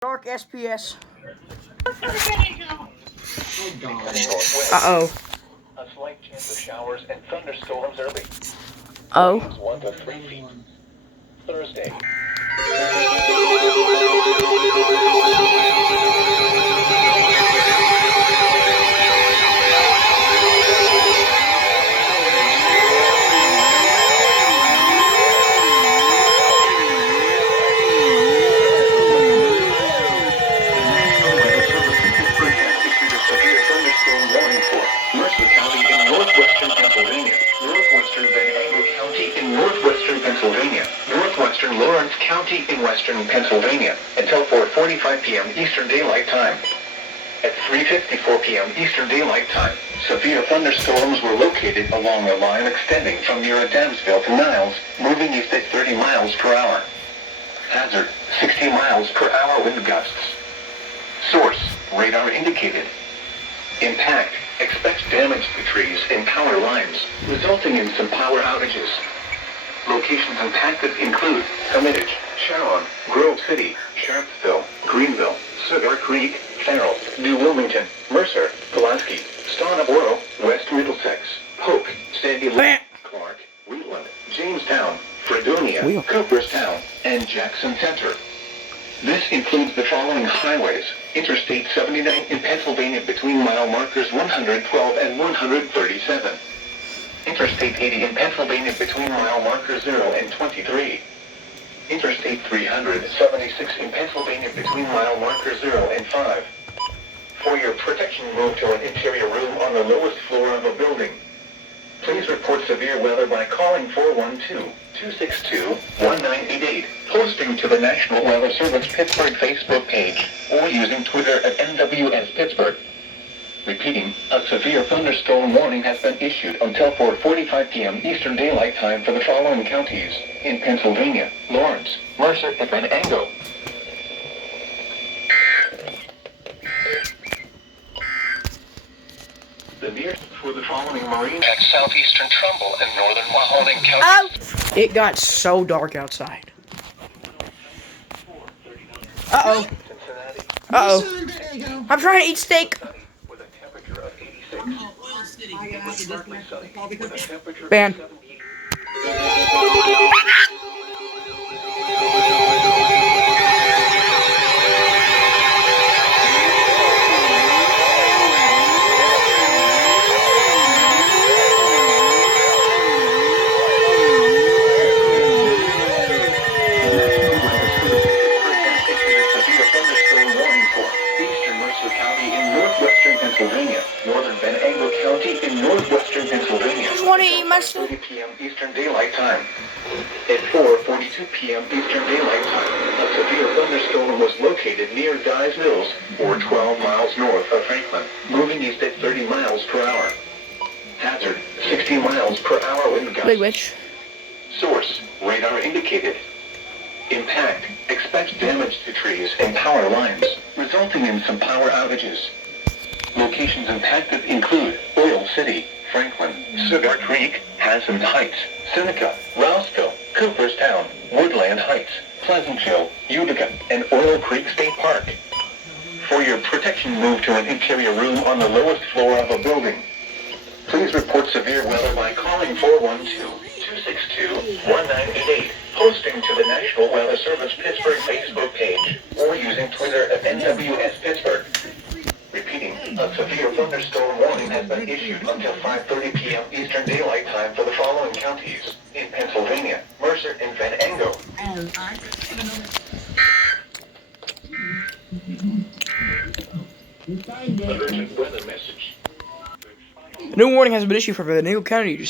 Dark SPS. Uh-oh. A slight chance of showers and thunderstorms early. Oh. 1 to 3 feet. Thursday. Northwestern Lawrence County in western Pennsylvania until 4:45 p.m. Eastern Daylight Time. At 3:54 p.m. Eastern Daylight Time, severe thunderstorms were located along a line extending from near Adamsville to Niles, moving east at 30 miles per hour. Hazard, 60 miles per hour wind gusts. Source, radar indicated. Impact, expect damage to trees and power lines, resulting in some power outages. Locations impacted include Hermitage, Sharon, Grove City, Sharpsville, Greenville, Cigar Creek, Farrell, New Wilmington, Mercer, Pulaski, Stoneboro, West Middlesex, Polk, Sandy Lake, Clark, Wheatland, Jamestown, Fredonia, Cooperstown, and Jackson Center. This includes the following highways: Interstate 79 in Pennsylvania between mile markers 112 and 137. Interstate 80 in Pennsylvania between mile markers 0 and 23. Interstate 376 in Pennsylvania between mile markers 0 and 5. For your protection, move to an interior room on the lowest floor of a building. Please report severe weather by calling 412-262-1988, posting to the National Weather Service Pittsburgh Facebook page, or using Twitter at NWS Pittsburgh. Repeating, a severe thunderstorm warning has been issued until 4:45 p.m. Eastern Daylight Time for the following counties in Pennsylvania: Lawrence, Mercer, and Venango. The nearest for the following marine at southeastern Trumbull and northern Mahoning counties. It got so dark outside. Uh-oh. Uh-oh. I'm trying to eat steak. Ban. Northern Venango County in northwestern Pennsylvania. Just want to eat my steak. 4:30 p.m. Eastern Daylight Time. At 4:42 p.m. Eastern Daylight Time, a severe thunderstorm was located near Dyes Mills, or 12 miles north of Franklin, moving east at 30 miles per hour. Hazard, 60 miles per hour wind gusts. Wait, which? Source, radar indicated. Impact, expect damage to trees and power lines, resulting in some power outages. Locations impacted include Oil City, Franklin, Cigar Creek, Hassan Heights, Seneca, Rossville, Cooperstown, Woodland Heights, Pleasantville, Utica, and Oil Creek State Park. For your protection, move to an interior room on the lowest floor of a building. Please report severe weather by calling 412-262-1988, posting to the National Weather Service Pittsburgh Facebook page, or using Twitter at NWS Pittsburgh. Repeating, a severe thunderstorm warning has been issued until 5:30 p.m. Eastern Daylight Time for the following counties in Pennsylvania: Mercer and Venango. Urgent weather message. A new warning has been issued for Venango County.